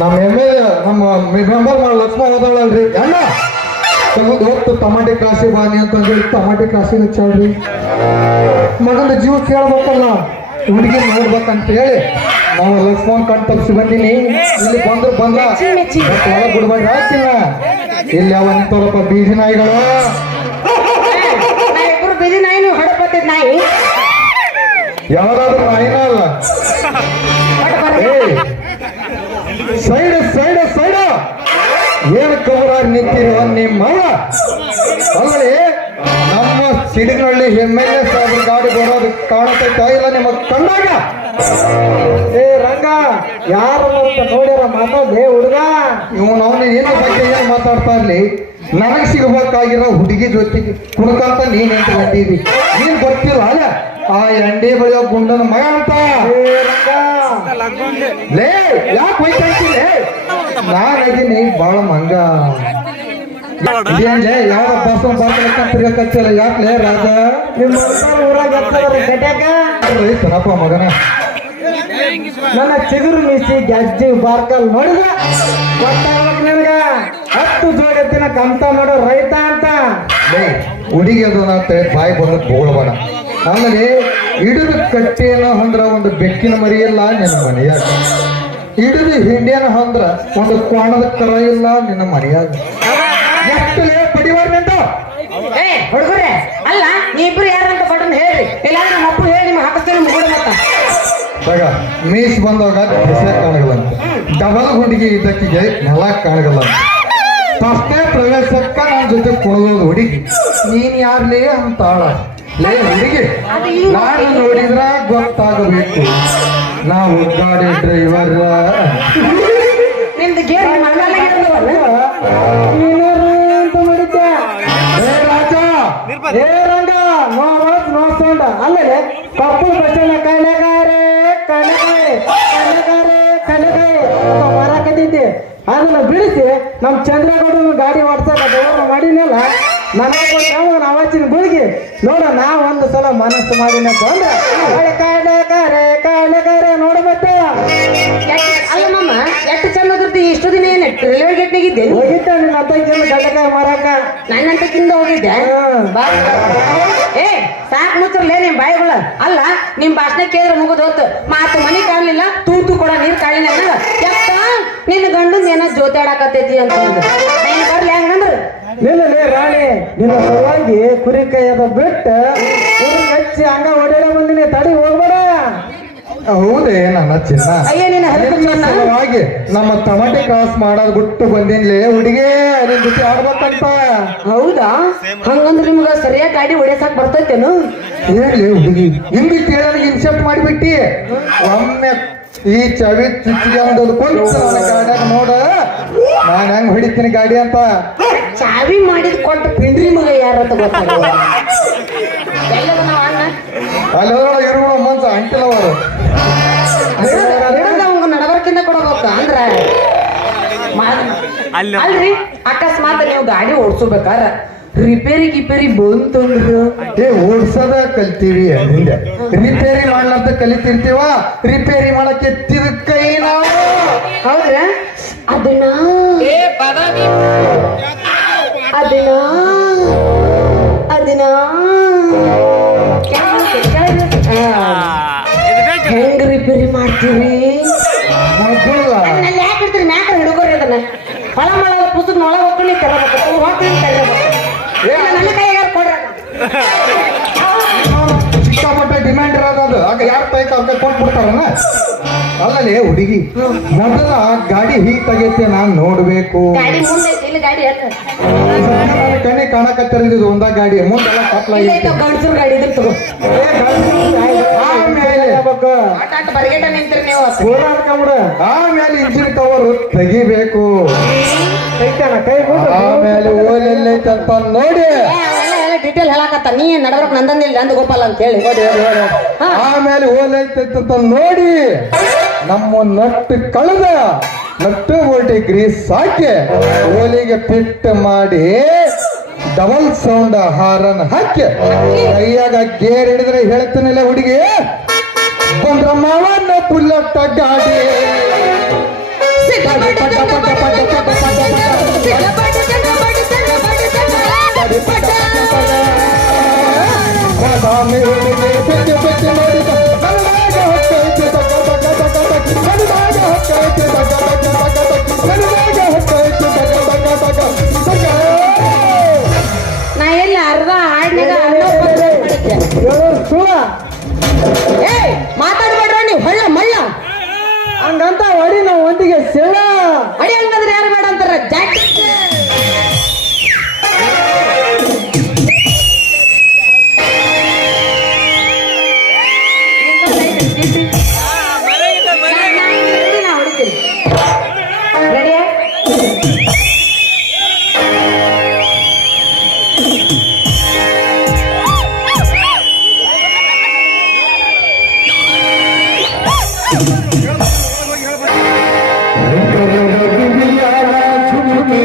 ನಮ್ಮ ನಮ್ಮ ಮೆಂಬರ್ ಲಕ್ಷ್ಮಣ ಹೋದಳಲ್ರಿ ಅಣ್ಣ ತಗೊಂಡು ಹೊತ್ತು ಟಮಾಟೆ ಕ್ರಾಸಿ ಬಾನಿ ಅಂತ ಹೇಳಿ ಟಮಾಟೆ ಕ್ರಾಸಿನ ಚಾಳ್ರಿ ಮಗನ ಜೀವ ಕೇಳ್ಬೇಕಲ್ಲ ಹುಡುಗಿ ನೋಡ್ಬೇಕಂತ ಹೇಳಿ ನಾವು ಲಕ್ಷ್ಮಣ ಕಣ್ ತಪ್ಪಿಸಿ ಬಂದೀನಿ. ಇಲ್ಲಿ ಬಂದ್ರು ಬಂದ ಒಳಗೆ ಬಿಡ್ಬೇಡ್ರಿ ಹಾಕಿಲ್ಲ ಇಲ್ಲಿ ಅವ ನಿಂತವರಪ್ಪ ಬೀದಿ ನಾಯಿಗಳು. ಬೀದಿ ನಾಯಿ ಹೊಡಪತ್ತಿದ್ ನಾಯಿ ಯಾವ್ದಾದ್ರು ನಾಯಿನ ಅಲ್ಲ. ಸೈಡ್ ಸೈಡ್ ಸೈಡ್ ಏನು ಕವರಾಗಿ ನಿಂತಿರುವ ನಿಮ್ಮ ಅಲ್ಲಿ ನಮ್ಮ ಸಿಡಿನಲ್ಲಿ MLA ಸಾಹೇಬ್ರ ಗಾಡಿ ಬರೋದು ಕಾಣತೈತಾ ಇಲ್ಲ ನಿಮ್ಮ ಕಂಡಾಗ? ರಂಗ ಯಾರು ನೋಡ್ಯಾರ ಮಾತಾಡ್ಲಿ ಹುಡುಗ ಇವನು ಅವನು ಏನೋ ಬಗ್ಗೆ ಏನು ಮಾತಾಡ್ತಾ ಇರ್ಲಿ. ನನಗೆ ಸಿಗಬೇಕಾಗಿರೋ ಹುಡುಗಿ ಜೊತೆಗೆ ಕುಡ್ಕಂತ ನೀನ್ ಎಂಟು ಬಂದಿದ್ದಿ. ನೀನ್ ಗೊತ್ತಿಲ್ಲ ಅಲ್ಲ ಆ ಎಂಡಿ ಬಳಿಯೋ ಗುಂಡನ ಮಗ ಅಂತ. ಲೇ ಯಾಕೆ ಹೋಯ್ತಾಯ್ತಿಲ್ಲ ನಾನಿದ್ದೀನಿ ಬಾಳ ಮಂಗ ಇದೇನ್ಲೇ ಯಾವ ಬಸ್ ತಿರ್ಗಕತ್ತಿಲ್ಲ ಯಾಕ್ಲೇ ರಾಜ ನಿಮ್ಮ ಊರಾಗ ರೈತನಪ್ಪ ಮಗನ. ನನ್ನ ಚಿಗುರು ಮೀಸಿ ಗಜ್ಜಿ ಬಾರ್ಕಲ್ ನೋಡಿದ ಗೊತ್ತಾಗ್ಬೇಕು ನಿನಗ 10 ಜೋಡೆತ್ತಿನ ಕಂತ ಮಾಡೋ ರೈತ ಅಂತ. ಹುಡುಗಿ ಅದು ಅಂತೇಳಿ ಬಾಯಿ ಬಂದ ಬೋಳ್ಬೇಡ. ಆಮೇಲೆ ಹಿಡಿದು ಕಟ್ಟೇನೋ ಅಂದ್ರ ಒಂದು ಬೆಕ್ಕಿನ ಮರಿ ಇಲ್ಲ ನಿನ್ನ ಮನೆಯಾಗ. ಹಿಡಿದು ಹಿಂಡೇನ ಅಂದ್ರ ಒಂದು ಕೋಣದ ಕರ ಇಲ್ಲ ನಿನ್ನ ಮನೆಯಾಗ. ಎಷ್ಟಲೇ ಪಡಿವಾರ್ನಂತ ಹುಡುಗರೇ ಅಲ್ಲ ನೀಬ್ರು ಯಾರಂತ ಬಟನ್ ಹೇಳ್ರಿ ಇಲ್ಲ ನಮ್ಮ ಅಪ್ಪ ಹೇಳಿ ನಿಮ್ಮ ಹಾಕಿಸ್ತೇನೆ ಮುಗುಡ ಮತ್ತ ಮೀಸ್ ಬಂದಾಗ ಹೆಸರೇ ಕಾಣಗಲ್ಲ ಅಂತ. ಡಬಲ್ ಹುಡುಗಿ ಇದ್ದಕ್ಕಿಗೆ ನೆಲ ಕಾಣಗಲ್ಲ ಅಂತ. ಫಸ್ಟೇ ಪ್ರವೇಶಕ್ಕ ನನ್ನ ಜೊತೆ ಕುಣಿದೋದು ಹುಡುಗಿ ನೀನ್ ಯಾರ್ಲೇ ಅಂತಾಳ. ಲೇ ಹುಡುಗಿ ನಾನು ನೋಡಿದ್ರ ಗೊತ್ತಾಗಬೇಕು ನಾವು ಗಾಡಿ ಡ್ರೈವರ್. ನಿಮ್ದು ಗೇರ್ ಅಂತ ಮಾಡಿದ್ದೆ. ರಾಜ ಏ ರಂಗ ನೋಡ್ಕೊಂಡ ಅಲ್ಲೇ ಕಪ್ಪು ಬಸ್ಸಣ್ಣ ಕಳೆಗಾರೆ ಕಳೆಗಾರೆ ಕಳೆಗಾರೆ ಕಳೆಗಾರೆ ಬರಾಕತ್ತಿದ್ದೆ. ಅದನ್ನ ಬಿಡಿಸಿ ನಮ್ ಚಂದ್ರಗೌಡ ಗಾಡಿ ಓಡ್ಸಕ ಮಾಡಿನಲ್ಲ ನನಗೆ ಅವತ್ತಿನ ಗುಳಿಗೆ ನೋಡ ನಾ ಒಂದು ಸಲ ಮನಸ್ಸು ಮಾಡಿನ ಬಂದ್ರೆ ಕಾಳೆ ನೋಡ ಮತ್ತೆ ಅಲ್ಲ ಮಮ್ಮ ಎಷ್ಟು ಚಂದ ಇಷ್ಟು ದಿನ ಏನ್ ರೈಲ್ವೆ ಗೇಟ್ನಾಗಿದ್ದೆ ಹೋಗಿದ್ದ ನಿನ್ನ ಅತ್ತೈದು ಗಡ್ಡಕಾಯಿ ಮಾರಾಕ ನನ್ನಂತಕ್ಕಿಂದ ಹೋಗಿದ್ದೆ. ಏ ಸಾಕ್ ಮುಚ್ಚರ್ಲೇ ನಿಮ್ ಬಾಯಿಗಳ ಅಲ್ಲ ನಿಮ್ ಭಾಷಣ ಕೇಳಿದ್ರೆ ಮುಗಿದ್ ಹೋತು ಮಾತು ಮನಿ ಕಾಣ್ಲಿಲ್ಲ ತೂತು ಕೂಡ ನೀರ್ ಕಾಳಿನ ಯಾಕ ನಿನ್ನ ಗಂಡನ್ ಏನೋ ಜೋತಿ ಆಡಾಕತ್ತೈತಿ ಅಂತ ನಾನು ಬರ್ಲಿ ಹಂಗಂದ್ರ ನಿಲ್ಲಲೇ ರಾಣಿ ನಿನ್ನ ಸಲುವಾಗಿ ಕುರಿ ಕೈಯದ ಬಿಟ್ಟು ಹಚ್ಚಿ ಹಂಗ ಓಡಾಡ ಬಂದಿನಿ ತಡಿ ಹೋಗ್ಬೇಡ. ಹೌದೇ ನನ್ನ ಚಿನ್ನ ಅಯ್ಯ ನಿನ್ನ ಸಲುವಾಗಿ ನಮ್ಮ ಟಮಾಟೆ ಕ್ರಾಸ್ ಮಾಡೋದ್ ಬಿಟ್ಟು ಬಂದಿನ್ಲೇ ಹುಡುಗಿ ನಿನ್ ಜೊತೆ ಆಡ್ಬೇಕಂತ. ಹೌದಾ ಹಂಗಂದ್ರೆ ನಿಮ್ಗ ಸರಿಯಾಗಿ ಗಾಡಿ ಹೊಡೆಸಕ್ ಬರ್ತೈತೇನು? ಹೇಳಿ ಹುಡುಗಿ ಹಿಂದಿ ಕೇಳೋದು ಇನ್ಸೆಪ್ಟ್ ಮಾಡಿಬಿಟ್ಟಿ. ಒಮ್ಮೆ ಈ ಚವಿ ಚುಚ್ಚಿಗೆ ಒಂದು ಗಾಡಿಯಾಗ ನೋಡ ನಾನ್ ಹೆಂಗ್ ಹೊಡಿತೀನಿ ಗಾಡಿ ಅಂತ. ಚಾವಿ ಮಾಡಿದ್ ಕೊಟ್ಟು ಪಿಂಡ್ರಿ ಮಗ ಯಾರಂತ ಗೊತ್ತಾಗಲ್ಲ. ಅಲ್ಲಿ ಇರುವ ಮನ್ಸ ಅಂಟಿಲವರು ಅವಂಗ ನಡವರ್ಕಿಂದ ಕೊಡಬೇಕು ಅಂದ್ರ ಅಲ್ರಿ ಅಕಸ್ಮಾತ್ ನೀವು ಗಾಡಿ ಓಡಿಸ್ಬೇಕಾರ ರಿಪೇರಿ ಬಂತಂದ್ರ ಓಡ್ಸದ ಕಲ್ತೀವಿ ಹಿಂದೆ ರಿಪೇರಿ ಮಾಡ್ಲಂತ ಕಲಿತಿರ್ತೀವ. ರಿಪೇರಿ ಮಾಡಕ್ಕೆ ಎತ್ತಿದ ಕೈ ನಾವು ಹೌದ್ರ ಅದನ್ನ ಅದನ್ನ ಅದನ್ನ ಹೆಂಗ್ ರಿಪೇರಿ ಮಾಡ್ತೀವಿ ಯಾಕಿರ್ತೀರಿ ಮ್ಯಾಕ ಹಿಡುಗೋರಿ ಅದನ್ನ ಹೊಳ ಮಾಡೋ ಪುಸ್ತಕ ಒಳ ಹೋಗ್ಕೊಂಡು ತರಬೇಕು ಹೋಗ್ತೀನಿ ನನ್ನ ಕೈಯಾಗ ಕೊಡ್ರ ಸಿಕ್ಕಾಪಟ್ಟೆ ಡಿಮ್ಯಾಂಡ್ ಇರೋದು ಆಗ ಯಾರ ಕೈ ಕೊಟ್ಬಿಡ್ತಾರನ. ಅಲ್ಲಲ್ಲಿ ಹುಡುಗಿ ಮೊದಲ ಗಾಡಿ ಹೀಟ್ ಆಗೈತೆ ನಾನ್ ನೋಡ್ಬೇಕು. ಗಾಡಿ ಮುಂದೆ ಇಲ್ಲಿ ಗಾಡಿ ಕಣ್ಣಿ ಕಾಣಕತ್ತಿರೋದು ಒಂದ ಗಾಡಿ ಮುಂದೆಲ್ಲ ಕತ್ಲಾಗಿತ್ತು. ಗಂಡಸರು ಗಾಡಿ ಇದ್ರೆ ತಗೋ ಬರಗೇಟ ನಿಂತ್ರಿ ನೀವು ಆಮೇಲೆ ಇಂಜಿನ್ ಕವರ್ ತೆಗಿಬೇಕು. ಆಮೇಲೆ ಓಲೆಲ್ಲೈತೆ ಅಂತ ನೋಡಿ ಡೀಟೇಲ್ ಹೇಳಕತ್ತ ನೀ ನಡವರ್ಕ್ ನಂದಂದಿಲ್ಲ ಅಂದ ಗೋಪಾಲ ಅಂತ ಹೇಳಿ ಆಮೇಲೆ ಓಲೈತೆ ಅಂತ ನೋಡಿ ನಮ್ಮ ನಟ್ಟು ಕಳೆದ ನಟ್ಟು ಓಟಿ ಗ್ರೀಸ್ ಹಾಕಿ ಓಲಿಗೆ ಫಿಟ್ ಮಾಡಿ ಡಬಲ್ ಸೌಂಡ್ ಹಾರನ್ ಹಾಕಿ ಕೈಯಾಗ ಗೇರ್ ಹಿಡಿದ್ರೆ ಹೇಳ್ತೀನಿಲ್ಲ ಹುಡುಗಿ ಬಂದ್ರ ಮಾವನ್ನ ಬುಲ್ಲಟ್ ಗಾಡಿ ನಾ ಎಲ್ಲಿ ಅರ್ಧ ಹಾಡ್ನಾಗ ಅನ್ನೋ ಮಾಡಿದ್ದೆ. ಏಯ್ ಮಾತಾಡ್ಬೇಡ್ರ ನೀವು ಹೊಳ್ಳ ಮಳ್ಳ ಹಂಗಂತ ಹೊಡಿ ನಾವು ಒಂದಿಗೆ ಸಿಳ ಅಡಿ ಹಂಗಂದ್ರೆ ಯಾರು ಬೇಡ ಅಂತಾರ ಜಾಕೆಟ್ ರೆಡಿಯಾ ಠುಮುಕೆ